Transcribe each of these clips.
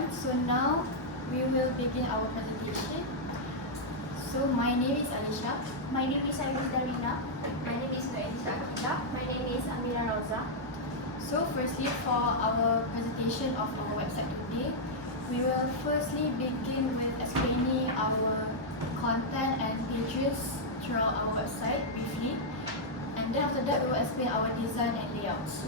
everyone. So now we will begin our presentation. So my name is Alisha. My name is Darina. My name is Noelisha. My name is Amira Rosa. So firstly, for our presentation of our website today, we will firstly begin with explaining our content and pages throughout our website briefly, and then after that we will explain our design and layouts.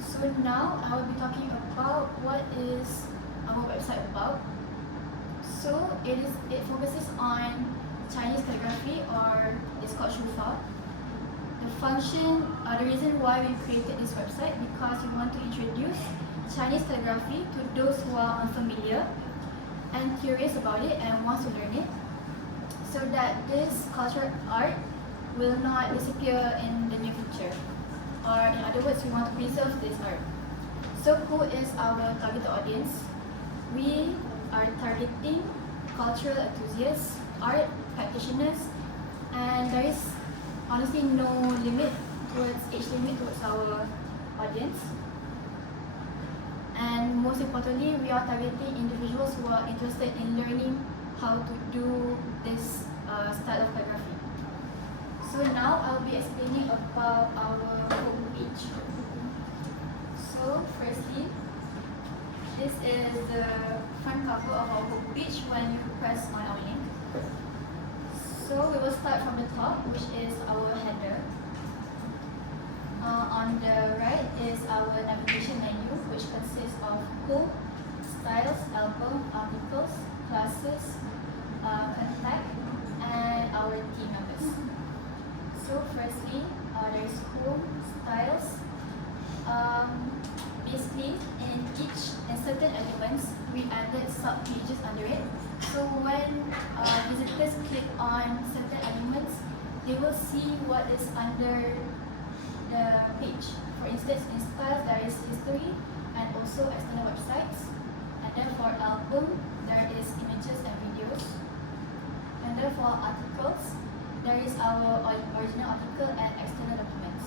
So now I will be talking about what is our website about. So it focuses on Chinese calligraphy, or it's called Shufa. The function, the reason why we created this website, because we want to introduce Chinese calligraphy to those who are unfamiliar and curious about it and wants to learn it, so that this cultural art will not disappear in the near future. Or in other words, we want to preserve this art. So who is our target audience? We are targeting cultural enthusiasts, art practitioners, and there is honestly no age limit towards our audience. And most importantly, we are targeting individuals who are interested in learning how to do this style of calligraphy. So now I'll be explaining about our homepage. So firstly, this is the front cover of our homepage when you press on our link. So we will start from the top, which is our header. On the right is our navigation menu, which consists of home, styles, album, articles, classes, contact, and our team members. So firstly, there is home, styles. Basically, in certain elements, we added sub-pages under it. So when visitors click on certain elements, they will see what is under the page. For instance, in styles, there is history and also external websites. And then for album, there is images and videos. And then for articles, there is our original article and external documents.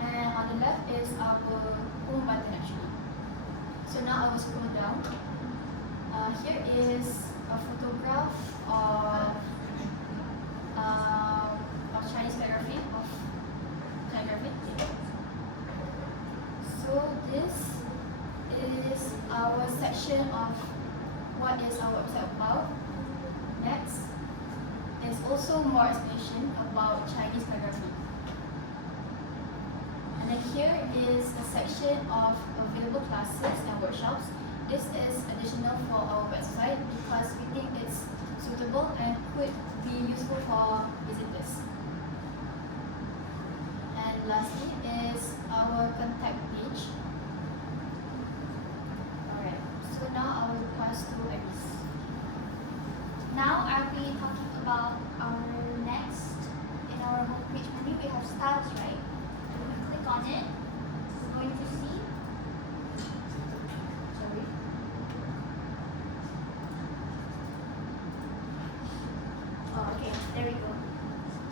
And on the left is our home button actually. So now I will scroll down. Here is a photograph of Chinese calligraphy. So this is our section of what is our website about. Next is also more explanation about Chinese calligraphy. And then here is a section of available classes and workshops. This is additional for our website because we think it's suitable and could be useful for visitors. And lastly is our contact page. Alright, so now I will pass to Iris. Now I'll be talking about our next. In our homepage menu, we have styles, right? When we click on it, we're going to see. Sorry. Oh, okay, there we go.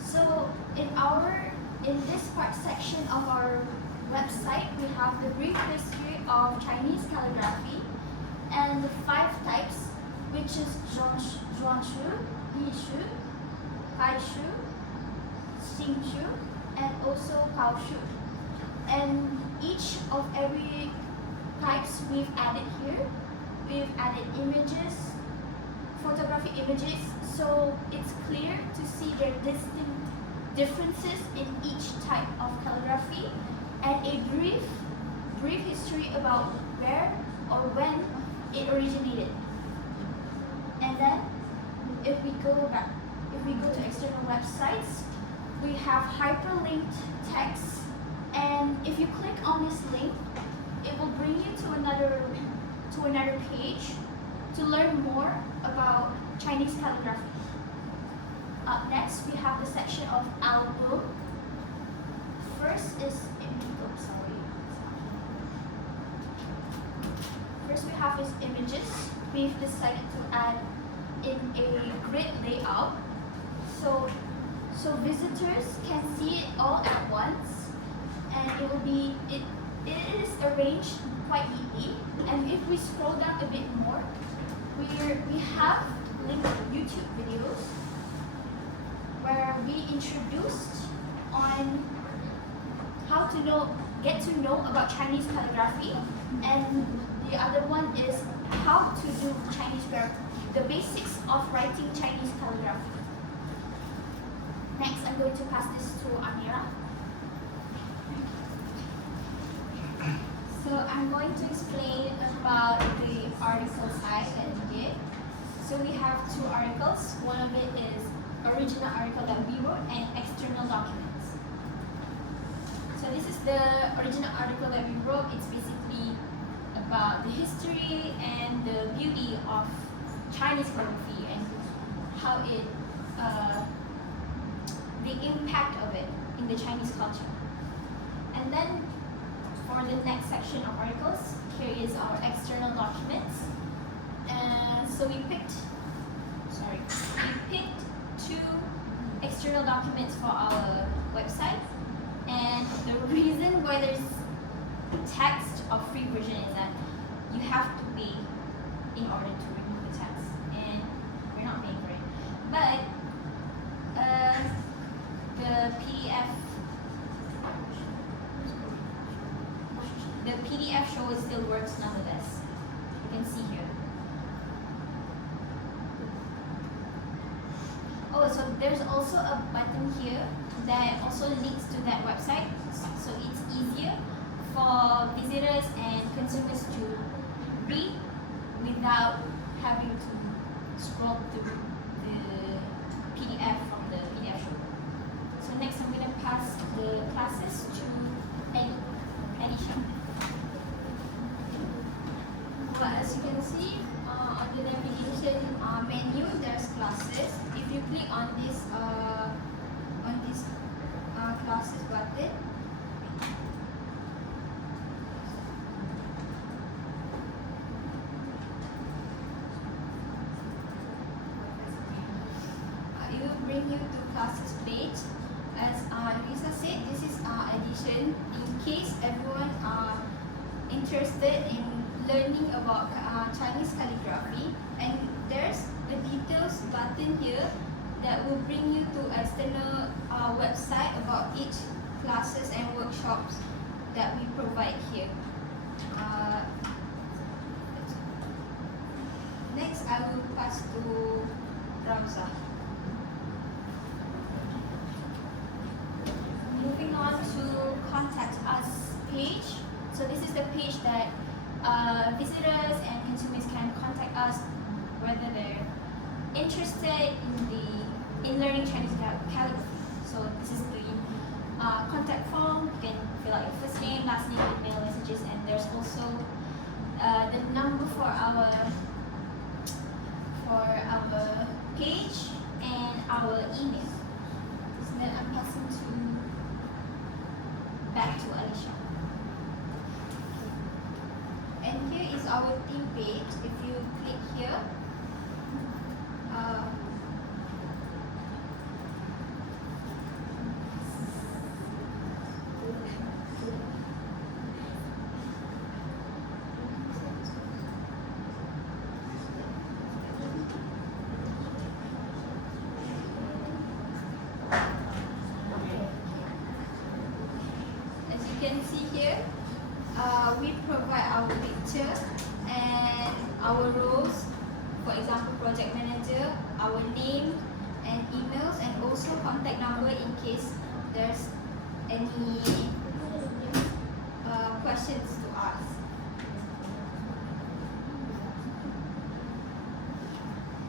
So in this part section of our website, we have the brief history of Chinese calligraphy and the 5 types, which is Zhuangshu, Lishu, Kaishu, Xingqiu, and also Kaoshu. And each of every types we've added here. We've added images, photographic images, so it's clear to see their distinct differences in each type of calligraphy, and a brief history about where or when it originated. And then if we go to external websites, we have hyperlinked text, and if you click on this link, it will bring you to another page to learn more about Chinese calligraphy. Up next, we have the section of album. First we have is images. We've decided to add in a grid layout, so visitors can see it all at once, and it is arranged quite neatly. And if we scroll down a bit more, we have linked YouTube videos where we introduced on how to get to know about Chinese calligraphy, and the other one is how to do Chinese the basics of writing Chinese calligraphy. Next, I'm going to pass this to Amira. So I'm going to explain about the article side that we did. So we have two articles. One of it is original article that we wrote and external documents. So this is the original article that we wrote. It's basically about the history and the beauty of Chinese calligraphy and how it, the impact of it in the Chinese culture. And then for the next section of articles, here is our external documents. And so we picked two external documents for our website. And the reason why there's text of free version is that you have to pay in order to remove the text, and we're not paying for it. But the PDF show still works nonetheless. You can see here. Oh, so there's also a button here that also links to that website, so it's easier for visitors and consumers to read without having to scroll through the PDF from the PDF show. So next I'm going to pass the classes to Anisha. Well, as you can see, on the navigation menu, there's classes. If you click on this classes button, it will bring you to classes page. As Lisa said, this is addition in case everyone interested in learning about Chinese calligraphy, and there's a details button here that will bring you to external website about each classes and workshops that we provide here. Next, I will pass to Ramza. Moving on to contact us page. So this is the page that visitors and consumers can contact us whether they're interested in learning Chinese calligraphy. So this is the contact form. You can fill out your first name, last name, email messages, and there's also the number for our page and our email. So then I'm passing back to Alicia. And here is our team page. If you click here, as you can see here, we provide our picture and our roles, for example project manager, our name and emails, and also contact number in case there's any questions to ask.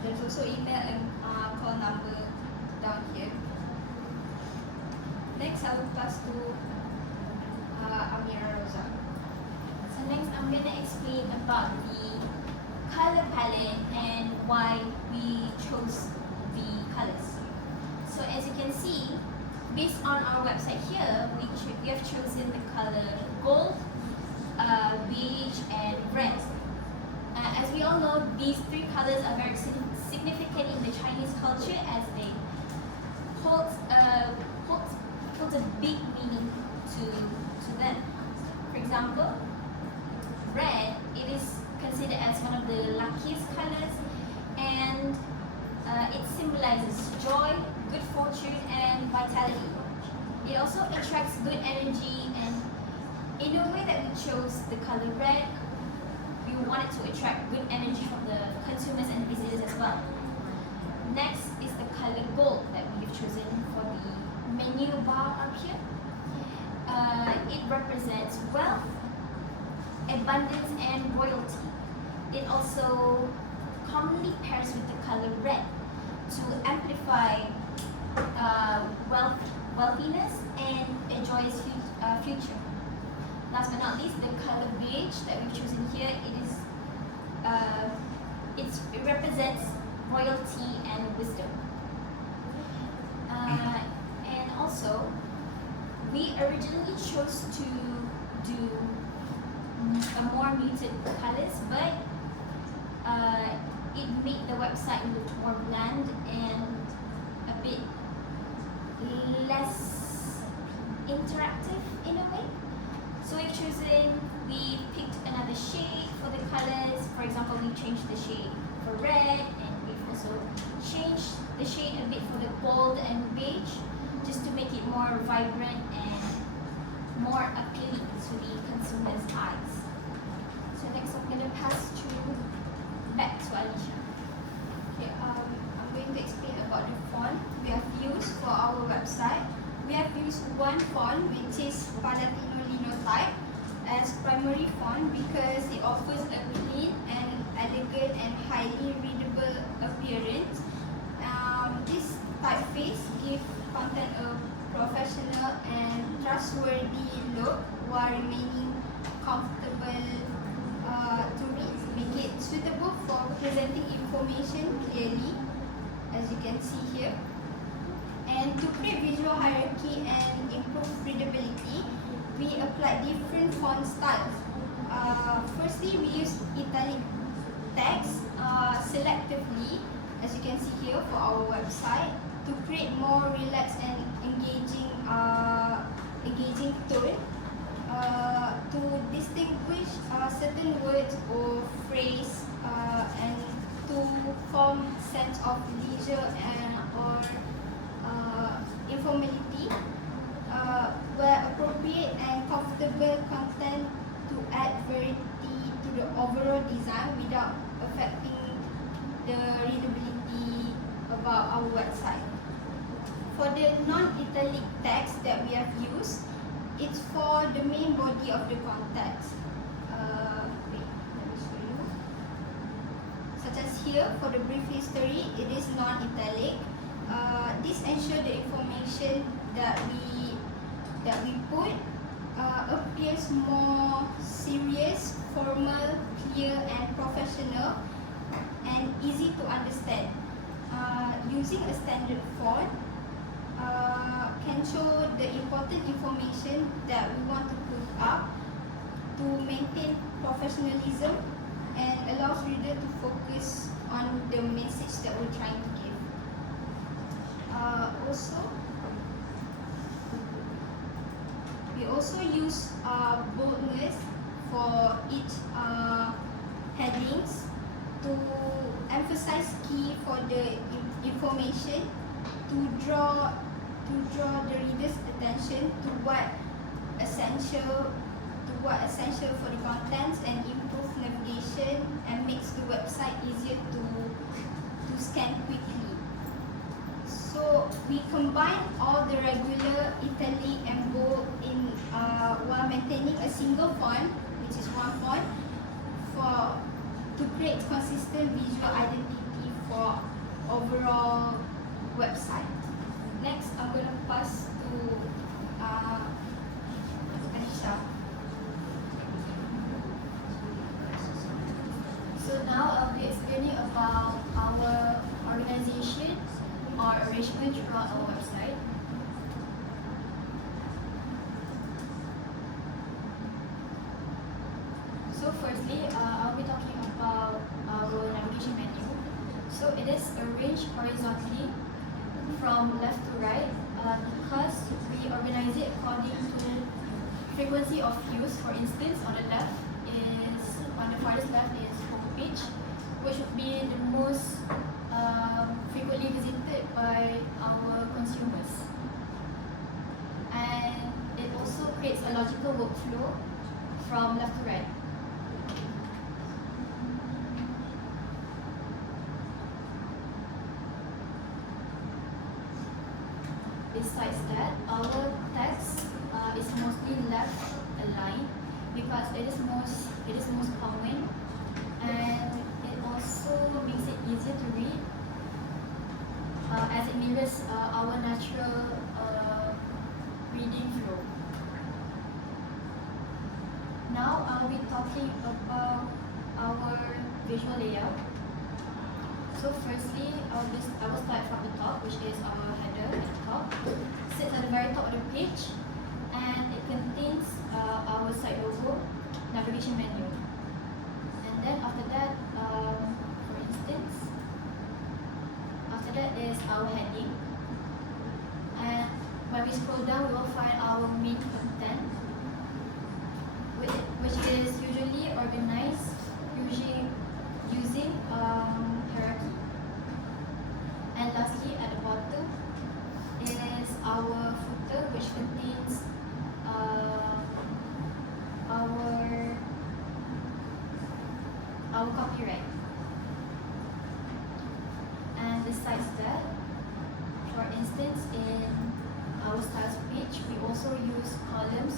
There's also email and call number down here. Next, I will pass to Amira Rosa. So next I'm going to explain about the color palette and why we chose the colors. So as you can see, based on our website here, we have chosen the color gold, beige and red. As we all know, these three colors are very significant in the Chinese culture as they hold a big meaning to them. For example, red symbolizes joy, good fortune, and vitality. It also attracts good energy, and in a way that we chose the color red, we wanted to attract good energy from the consumers and visitors as well. Next is the color gold that we have chosen for the menu bar up here. It represents wealth, abundance, and royalty. It also commonly pairs with the color red to amplify wealthiness and a joyous future. Last but not least, the color beige that we've chosen here, it represents royalty and wisdom. And also, we originally chose to do a more muted colors, but it made the website look more bland and a bit less interactive in a way. So we picked another shade for the colors. For example, we changed the shade for red, and we've also changed the shade a bit for the gold and beige, just to make it more vibrant and more appealing to the consumer's eyes. So next I'm going to pass back to Alicia. Okay, I'm going to explain about the font we have used for our website. We have used one font, which is Palatino Linotype, as primary font because it offers a clean and elegant and highly readable appearance. This typeface gives content a professional and trustworthy look while remaining comfortable to read, make it suitable for presenting information clearly, as you can see here. And to create visual hierarchy and improve readability, we applied different font styles. Firstly, we use italic text selectively, as you can see here for our website, to create more relaxed and engaging tone, to distinguish certain words or phrase, and to form sense of leisure or informality, where appropriate and comfortable content to add variety to the overall design without affecting the readability about our website. For the non-italic text that we have used, it's for the main body of the context. Wait, let me show you. Such as here, for the brief history, it is non-italic. This ensures the information that we put appears more serious, formal, clear, and professional, and easy to understand. Using a standard font can show the important information that we want to put up to maintain professionalism and allows reader to focus on the message that we're trying to give. We also use boldness for each headings to emphasize key for the information, to draw the reader's attention to what essential for the contents, and improve navigation and makes the website easier to scan quickly. So we combine all the regular, italic, and bold while maintaining a single font, which is one font, to create consistent visual identity for overall website. Next, I'm going to pass to Anisha. So now I'll be explaining about our organization or arrangement throughout our website. So firstly, I'll be talking about our navigation menu. So it is arranged horizontally from left to right because we organize it according to frequency of use. For instance, on the farthest left is homepage, which would be the most frequently visited by our consumers. And it also creates a logical workflow from left to right. Besides that, our text is mostly left aligned because it is most common, and it also makes it easier to read as it mirrors our natural reading flow. Now I'll be talking about our visual layout. So firstly, I will start from the top, which is our header at the top. Sits at the very top of the page, and it contains our site logo, navigation menu. And then after that, for instance, after that is our heading. And when we scroll down, we will find our main content, which is usually organized using hierarchy. And lastly, at the bottom is our footer, which contains our copyright. And besides that, for instance, in our styles page, we also use columns.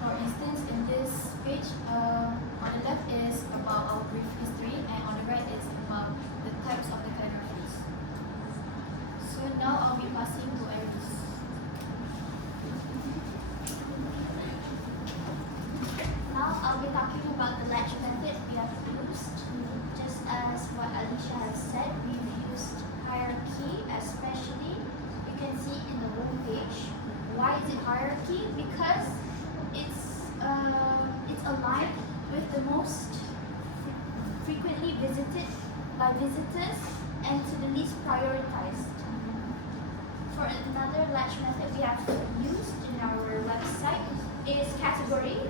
For instance, in this page, on the left is about our brief history, and on the right is about the types of the calligraphies. So now I'll be passing to Iris. Now I'll be talking about the latch method we have used. Just as what Alicia has said, we've used hierarchy, especially you can see in the home page. Why is it hierarchy? Because it's aligned with the most frequently visited by visitors and to the least prioritized. For another latch method we have used in our website is category,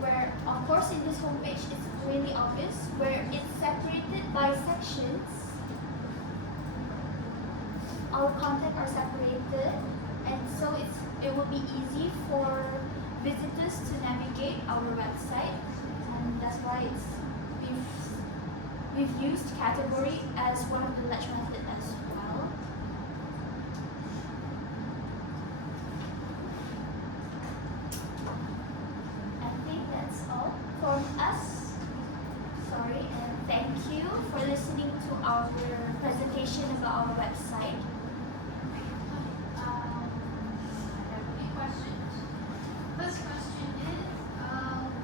where of course in this homepage it's really obvious, where it's separated by sections. Our content are separated, and so it will be easy for visitors to navigate our website, and that's why we've used category as one of the latch method as well. I think that's all from us. Sorry, and thank you for listening to our presentation about our website. First question is,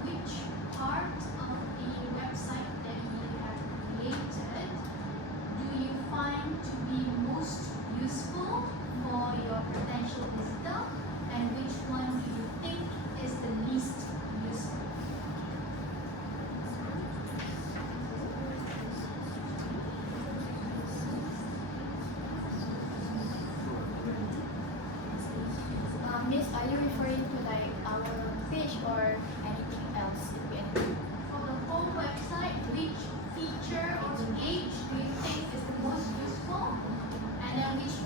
which part of the website that you have created do you find to be most useful for your potential visitor, and which one do you think is the least useful? Miss, are you referring to like our page or anything else? It could be anything. For the whole website, which feature or page do you think is the most useful, and then which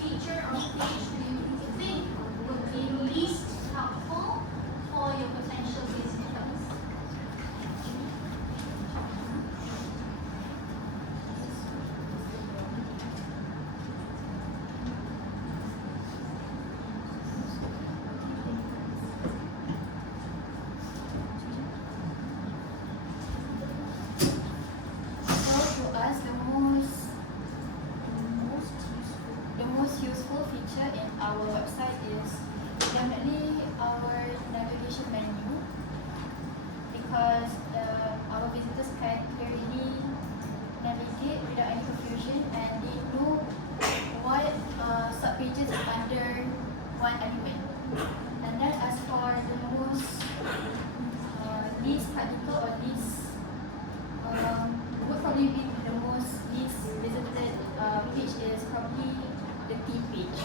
feature or page do you think would be least helpful for your potential visitors? So to us, the most useful feature in our website is definitely our navigation menu, because our visitors can clearly navigate without any confusion, and they know what sub-pages are under what element. And then as for the most least practical or least would probably be the most least visited page is probably the theme page.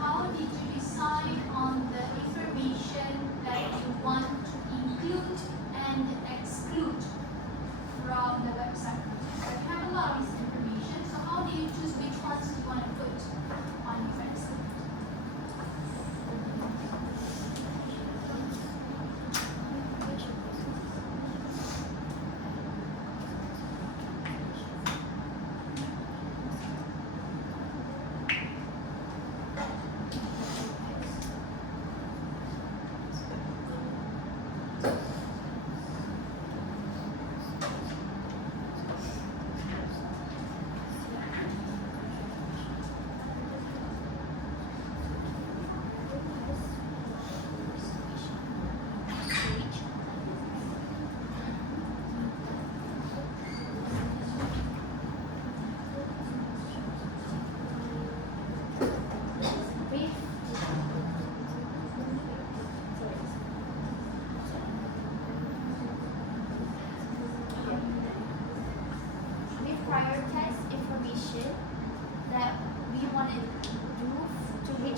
How did you decide on the information that you want to include and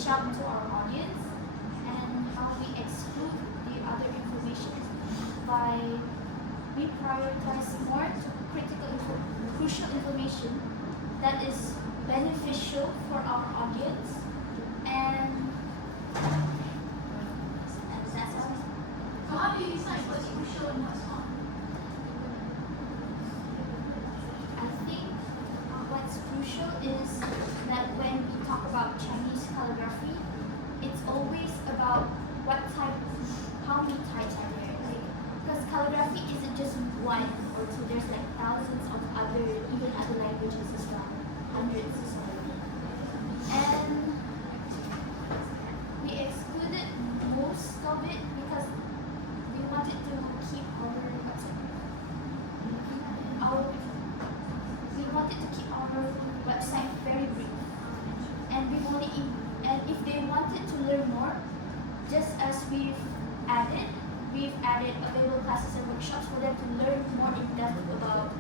reach out to our audience, and how we exclude the other information by we prioritize more to crucial information that is beneficial for our audience, and that's all. So how do you decide what's crucial and what's not? I think what's crucial is that when we talk about Chinese calligraphy, it's always about what type, how many types are there. Like, because calligraphy isn't just one or two. There's like thousands of other, even other languages as well, hundreds as well. And we excluded most of it because we wanted to keep our website very brief, and and if they wanted to learn more, just as we've added available classes and workshops for them to learn more in depth about